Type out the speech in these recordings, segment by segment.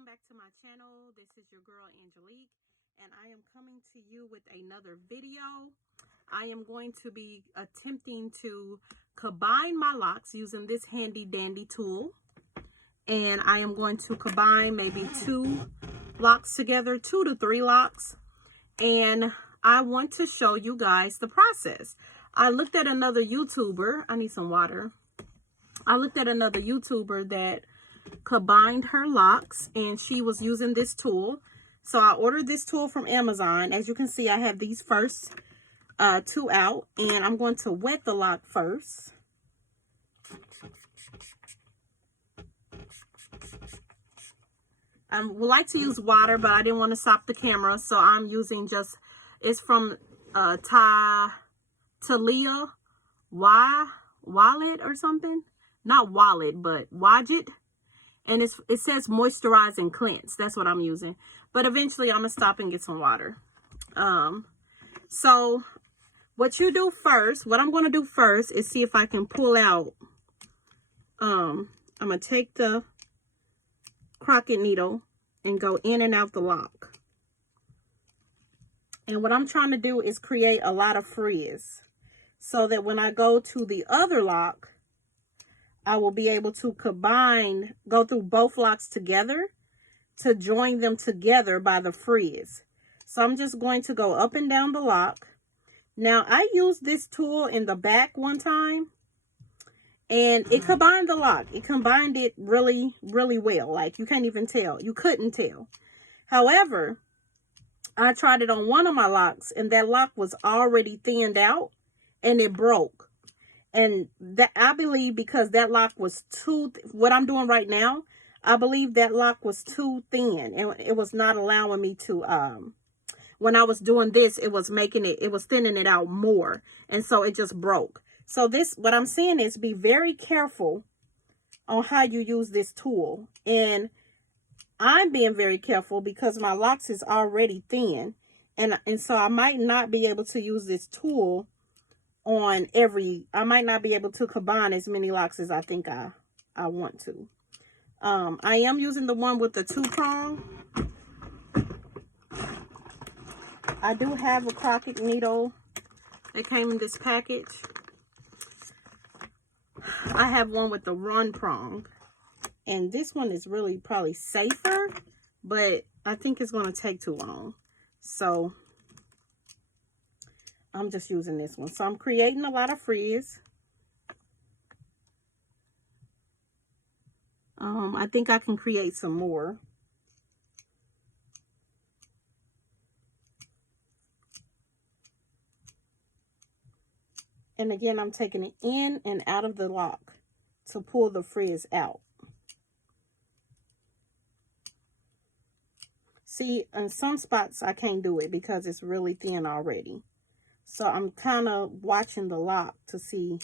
welcome back to my channel. This is your girl Angelique, and I am coming to you with another video. I am going to be attempting to combine my locks using this handy dandy tool, and I am going to combine maybe 2 locks together, 2 to 3 locks, and I want to show you guys the process. I looked at another YouTuber. I need some water. I looked at another YouTuber that combined her locks, and she was using this tool. So I ordered this tool from Amazon. As you can see, I have these first 2 out, and I'm going to wet the lock first. I would like to use water, but I didn't want to stop the camera, so I'm using just, it's from Talia Wallet or something. Not wallet, but Wadget. And it says moisturize and cleanse. That's what I'm using. But eventually I'm going to stop and get some water. So what you do first, what I'm going to do first is see if I can pull out. I'm going to take the Crockett needle and go in and out the lock. And what I'm trying to do is create a lot of frizz, so that when I go to the other lock, I will be able to go through both locks together to join them together by the frizz. So I'm just going to go up and down the lock. Now, I used this tool in the back one time, and it combined the lock. It combined it really, really well. Like, you can't even tell. You couldn't tell. However, I tried it on one of my locks, and that lock was already thinned out, and it broke. And that, I believe, because that lock was too, what I'm doing right now, I believe that lock was too thin, and it was not allowing me to, when I was doing this, it was thinning it out more. And so it just broke. So this, what I'm saying is, be very careful on how you use this tool. And I'm being very careful because my locks is already thin. And so I might not be able to use this tool on I might not be able to combine as many locks as I think I want to. I am using the one with the 2-prong. I do have a Crockett needle that came in this package. I have one with the 1-prong, and this one is really probably safer, but I think it's going to take too long. So I'm just using this one. So I'm creating a lot of frizz. I think I can create some more. And again, I'm taking it in and out of the lock to pull the frizz out. See, in some spots I can't do it because it's really thin already. So I'm kind of watching the lock to see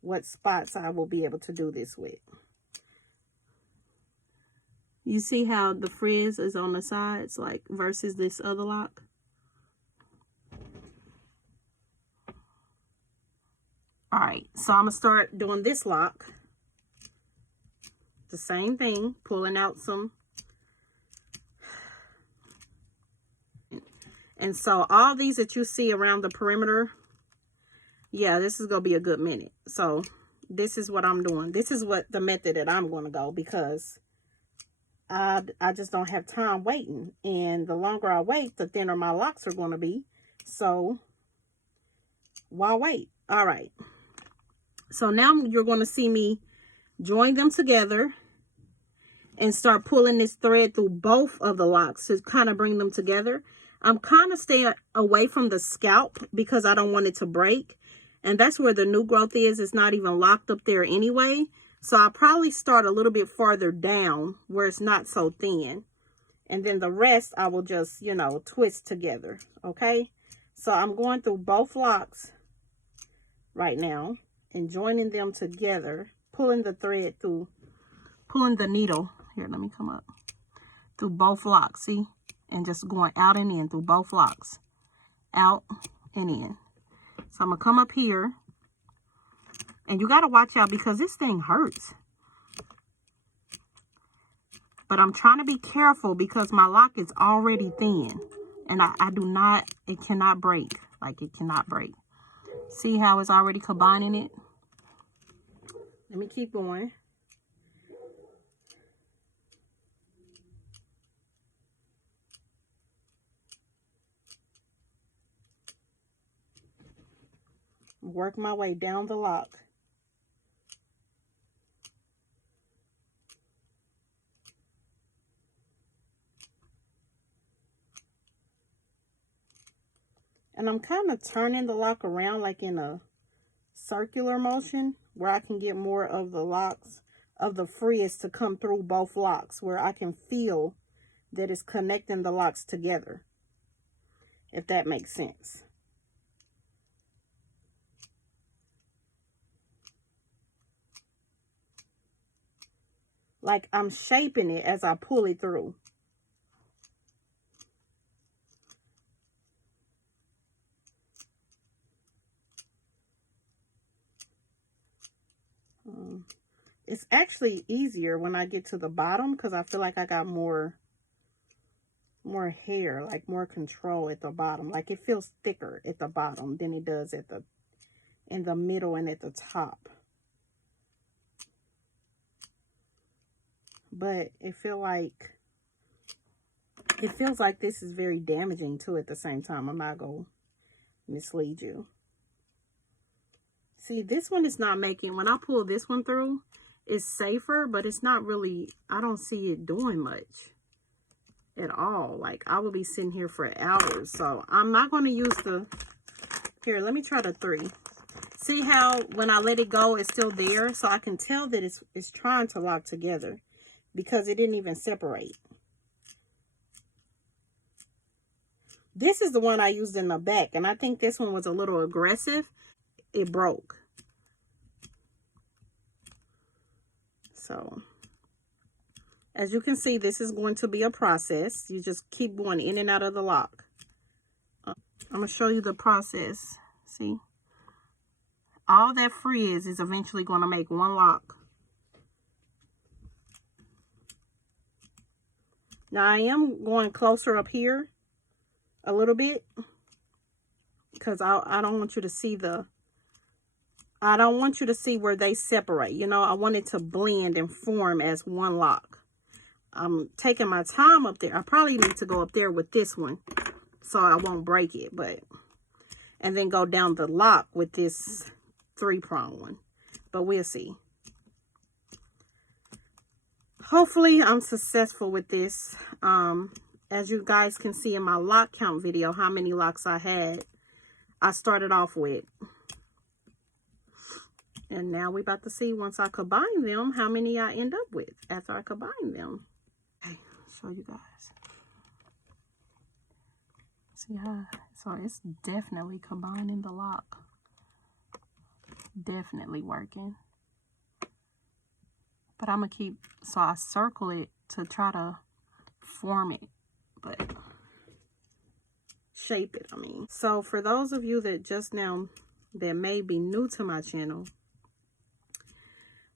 what spots I will be able to do this with. You see how the frizz is on the sides, like, versus this other lock? All right, so I'm going to start doing this lock. The same thing, pulling out some. And so all these that you see around the perimeter, yeah, this is going to be a good minute. So this is what I'm doing. This is what the method that I'm going to go, because I just don't have time waiting. And the longer I wait, the thinner my locks are going to be. So why wait? All right. So now you're going to see me join them together and start pulling this thread through both of the locks to kind of bring them together. I'm kind of staying away from the scalp because I don't want it to break. And that's where the new growth is. It's not even locked up there anyway. So I'll probably start a little bit farther down where it's not so thin. And then the rest I will just, you know, twist together. Okay. So I'm going through both locks right now and joining them together. Pulling the thread through, pulling the needle. Here, let me come up. Through both locks. See? And just going out and in through both locks. Out and in. So I'm going to come up here. And you got to watch out because this thing hurts. But I'm trying to be careful because my lock is already thin. And I do not, it cannot break. Like, it cannot break. See how it's already combining it? Let me keep going. Work my way down the lock. And I'm kind of turning the lock around like in a circular motion where I can get more of the locks of the frizz to come through both locks, where I can feel that it's connecting the locks together, if that makes sense. Like I'm shaping it as I pull it through. It's actually easier when I get to the bottom because I feel like I got more hair, like more control at the bottom. Like it feels thicker at the bottom than it does at the in the middle and at the top. But it feels like this is very damaging too at the same time. I'm not gonna mislead you. See, this one is not making, when I pull this one through, it's safer, but it's not really, I don't see it doing much at all. Like I will be sitting here for hours. So I'm not going to use the, here, let me try the 3. See how when I let it go, it's still there? So I can tell that it's trying to lock together because it didn't even separate. This is the one I used in the back, and I think this one was a little aggressive. It broke. So, as you can see, this is going to be a process. You just keep going in and out of the lock. I'm going to show you the process. See? All that frizz is eventually going to make one lock. Now, I am going closer up here a little bit because I don't want you to see I don't want you to see where they separate. You know, I want it to blend and form as one lock. I'm taking my time up there. I probably need to go up there with this one so I won't break it, and then go down the lock with this 3-prong one, but we'll see. Hopefully I'm successful with this. As you guys can see in my lock count video, how many locks I started off with. And now we're about to see, once I combine them, how many I end up with after I combine them. Okay, I'll show you guys. See how, so it's definitely combining the lock. Definitely working. But I'm going to keep, so I circle it to try to form it. But shape it, I mean. So for those of you that just now, that may be new to my channel,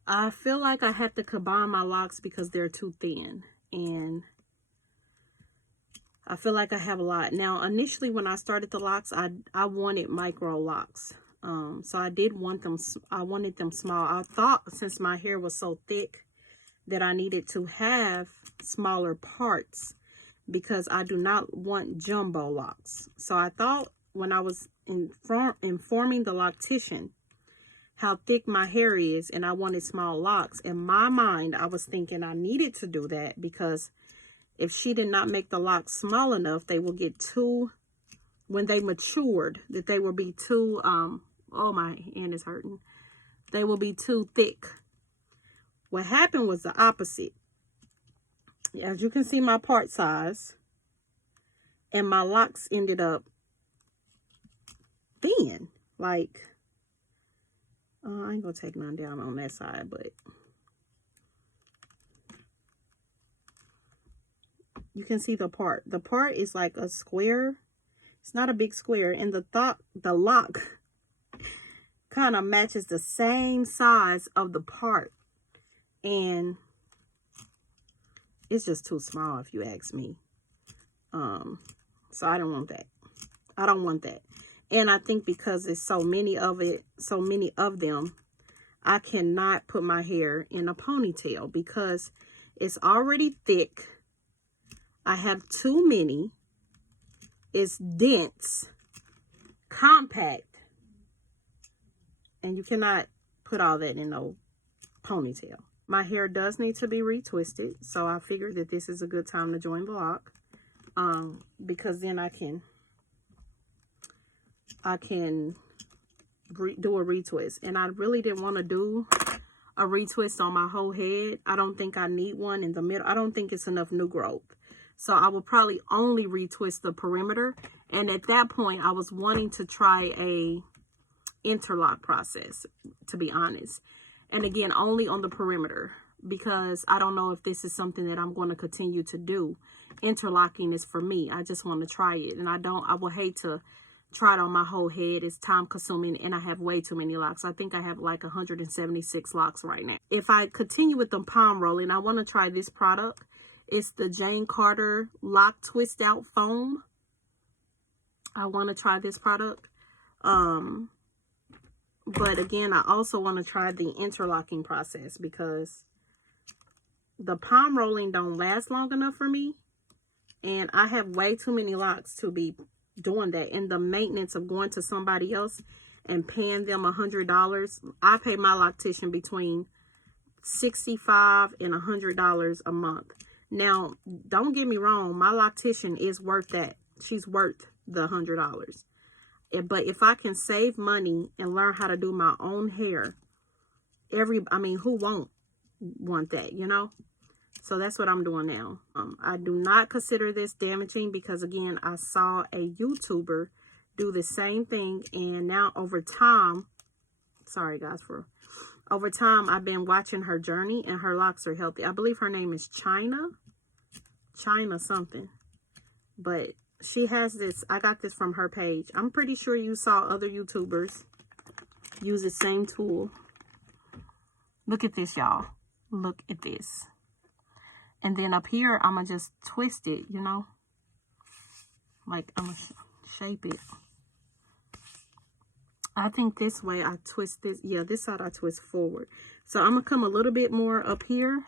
I feel like I have to combine my locks because they're too thin. And I feel like I have a lot. Now, initially when I started the locks, I wanted micro locks. So I did want them, I wanted them small. I thought since my hair was so thick that I needed to have smaller parts because I do not want jumbo locks. So I thought when I was informing the loctician how thick my hair is and I wanted small locks, in my mind I was thinking I needed to do that because if she did not make the locks small enough, they will get too, when they matured, that they will be too, oh, my hand is hurting. They will be too thick. What happened was the opposite. As you can see my part size, and my locks ended up thin. Like, I ain't gonna take none down on that side, but you can see the part. The part is like a square. It's not a big square, and the lock kind of matches the same size of the part. And It's just too small if you ask me. So I don't want that. I don't want that. And I think because there's so many of them, I cannot put my hair in a ponytail because it's already thick. I have too many. It's dense, compact, and you cannot put all that in no ponytail. My hair does need to be retwisted, so I figured that this is a good time to join the lock, because then I can do a retwist. And I really didn't want to do a retwist on my whole head. I don't think I need one in the middle. I don't think it's enough new growth. So I will probably only retwist the perimeter. And at that point, I was wanting to try a interlock process, to be honest. And again, only on the perimeter, because I don't know if this is something that I'm going to continue to do. Interlocking is for me. I just want to try it. And I will hate to try it on my whole head. It's time consuming and I have way too many locks. I think I have like 176 locks right now. If I continue with the palm rolling, I want to try this product. It's the Jane Carter Lock Twist Out Foam. I want to try this product. But again, I also want to try the interlocking process because the palm rolling don't last long enough for me. And I have way too many locks to be doing that. And the maintenance of going to somebody else and paying them $100. I pay my loctician between $65 and $100 a month. Now, don't get me wrong. My loctician is worth that. She's worth the $100. But if I can save money and learn how to do my own hair, who won't want that, you know? So that's what I'm doing now. I do not consider this damaging because, again, I saw a YouTuber do the same thing. And now over time, over time, I've been watching her journey and her locks are healthy. I believe her name is China something. But she has this, I got this from her page. I'm pretty sure you saw other YouTubers use the same tool. Look at this, y'all. Look at this. And then up here, I'm going to just twist it, you know. Like, I'm going to shape it. I think this way I twist this. Yeah, this side I twist forward. So I'm going to come a little bit more up here.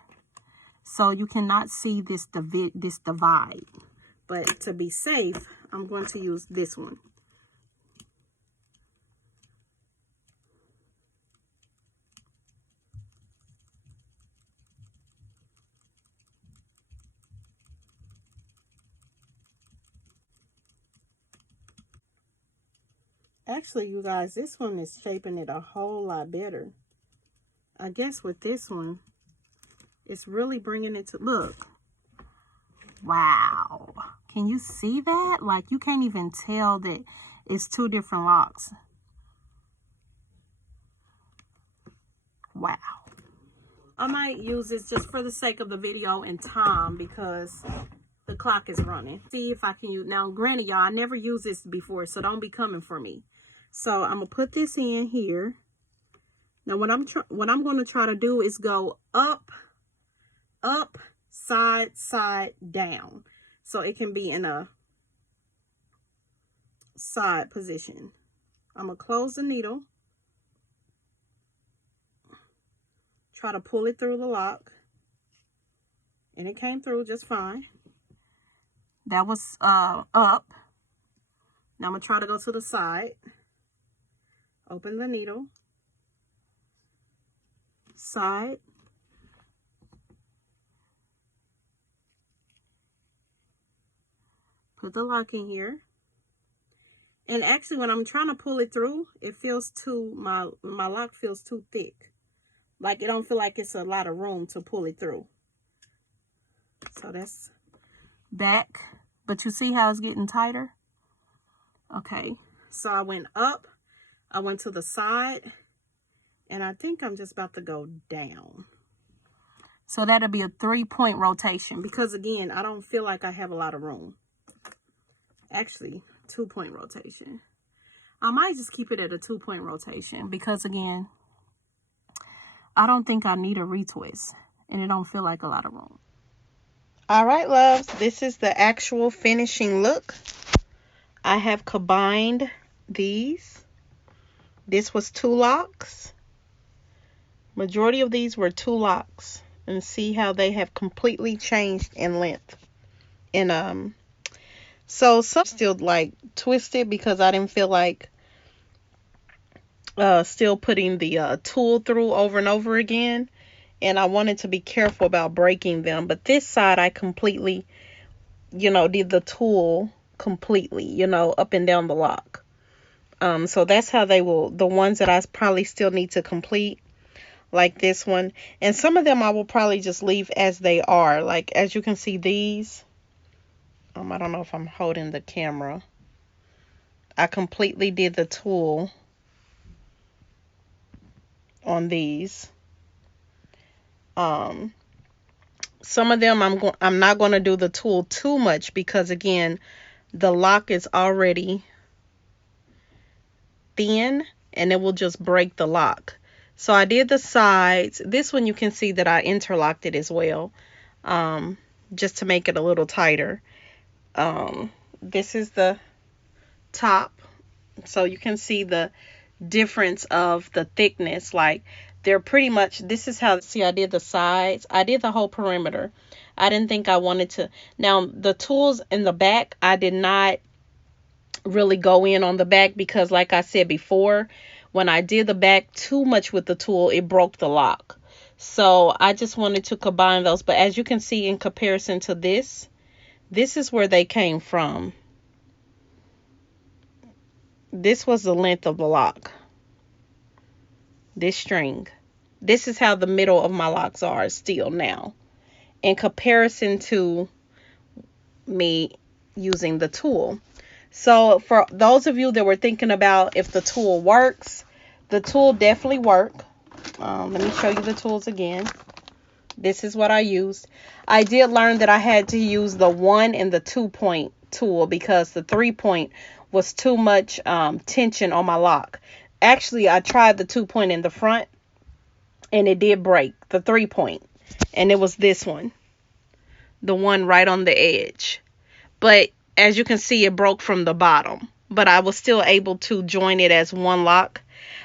So you cannot see this divide. But to be safe, I'm going to use this one. Actually, you guys, this one is shaping it a whole lot better. I guess with this one, it's really bringing it to, look. Wow. Can you see that? Like, you can't even tell that it's two different locks. Wow. I might use this just for the sake of the video and time because the clock is running. See if I can use, now granted, y'all, I never used this before, so don't be coming for me. So I'm gonna put this in here. Now what I'm going to try to do is go up, side, down. So it can be in a side position. I'm gonna close the needle. Try to pull it through the lock. And it came through just fine. That was up. Now I'm gonna try to go to the side. Open the needle. Side. Put the lock in here. And actually when I'm trying to pull it through, it feels too, my lock feels too thick. Like it don't feel like it's a lot of room to pull it through. So that's back. But you see how it's getting tighter? Okay. So I went up. I went to the side. And I think I'm just about to go down. So that'll be a 3-point rotation. Because again, I don't feel like I have a lot of room. Actually, 2-point rotation. I might just keep it at a 2-point rotation. Because again, I don't think I need a retwist. And it don't feel like a lot of room. All right, loves, this is the actual finishing look. I have combined these. This was 2 locks. Majority of these were 2 locks. And see how they have completely changed in length. And so some still like twisted because I didn't feel like still putting the tool through over and over again. And I wanted to be careful about breaking them. But this side I completely, did the tool completely, up and down the lock. So that's how they will, the ones that I probably still need to complete, like this one. And some of them I will probably just leave as they are. Like, as you can see, these, I don't know if I'm holding the camera. I completely did the tool on these. Some of them I'm not going to do the tool too much because, again, the lock is already thin and it will just break the lock. So I did the sides. This one you can see that I interlocked it as well, just to make it a little tighter. This is the top, so you can see the difference of the thickness. Like, they're pretty much, this is how, see, I did the sides. I did the whole perimeter. I didn't think I wanted to. Now, the tools in the back, I did not really go in on the back because, like I said before, when I did the back too much with the tool, it broke the lock. So I just wanted to combine those. But as you can see, in comparison to this is where they came from. This was the length of the lock. This string. This is how the middle of my locks are still now, in comparison to me using the tool. So for those of you that were thinking about if the tool works, the tool definitely works. Let me show you the tools again. This is what I used. I did learn that I had to use the 1 and the 2 point tool because the 3 point was too much tension on my lock. Actually, I tried the 2 point in the front and it did break, the 3 point. And it was this one, the one right on the edge. But as you can see, it broke from the bottom. But I was still able to join it as one lock.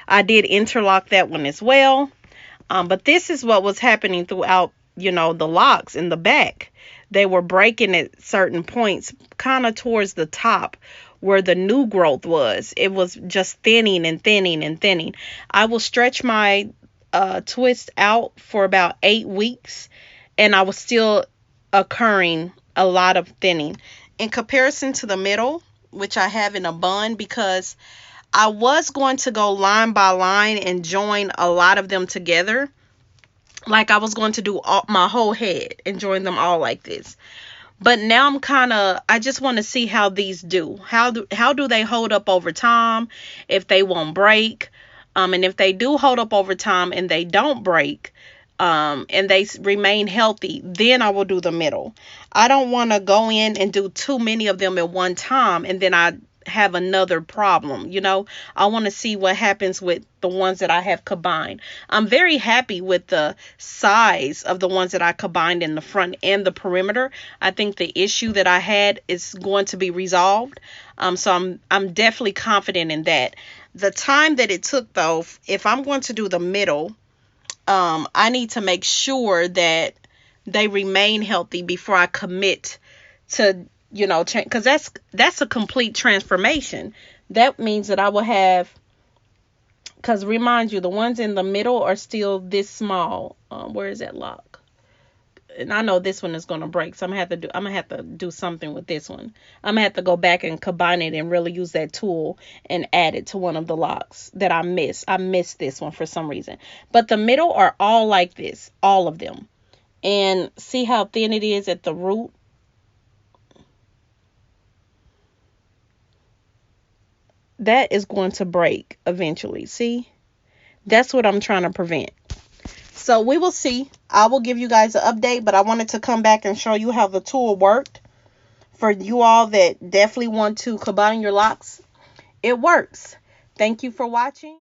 I did interlock that one as well. But this is what was happening throughout, the locks in the back. They were breaking at certain points, kind of towards the top where the new growth was. It was just thinning and thinning and thinning. I will stretch my twist out for about 8 weeks, and I was still occurring a lot of thinning. In comparison to the middle, which I have in a bun, because I was going to go line by line and join a lot of them together. Like, I was going to do my whole head and join them all like this. But now I just want to see how these do. How do they hold up over time, if they won't break. And if they do hold up over time and they don't break, and they remain healthy, then I will do the middle. I don't want to go in and do too many of them at one time and then I have another problem. I want to see what happens with the ones that I have combined. I'm very happy with the size of the ones that I combined in the front and the perimeter. I think the issue that I had is going to be resolved. So I'm definitely confident in that. The time that it took, though, if I'm going to do the middle, I need to make sure that they remain healthy before I commit to, change, because that's a complete transformation. That means that I will have, because remind you, the ones in the middle are still this small. Where is that lock? And I know this one is going to break, so I'm gonna have to do something with this one. I'm gonna have to go back and combine it and really use that tool and add it to one of the locks that I missed. I missed this one for some reason. But the middle are all like this, all of them. And see how thin it is at the root? That is going to break eventually. See? That's what I'm trying to prevent. So we will see. I will give you guys an update, but I wanted to come back and show you how the tool worked. For you all that definitely want to combine your locks, it works. Thank you for watching.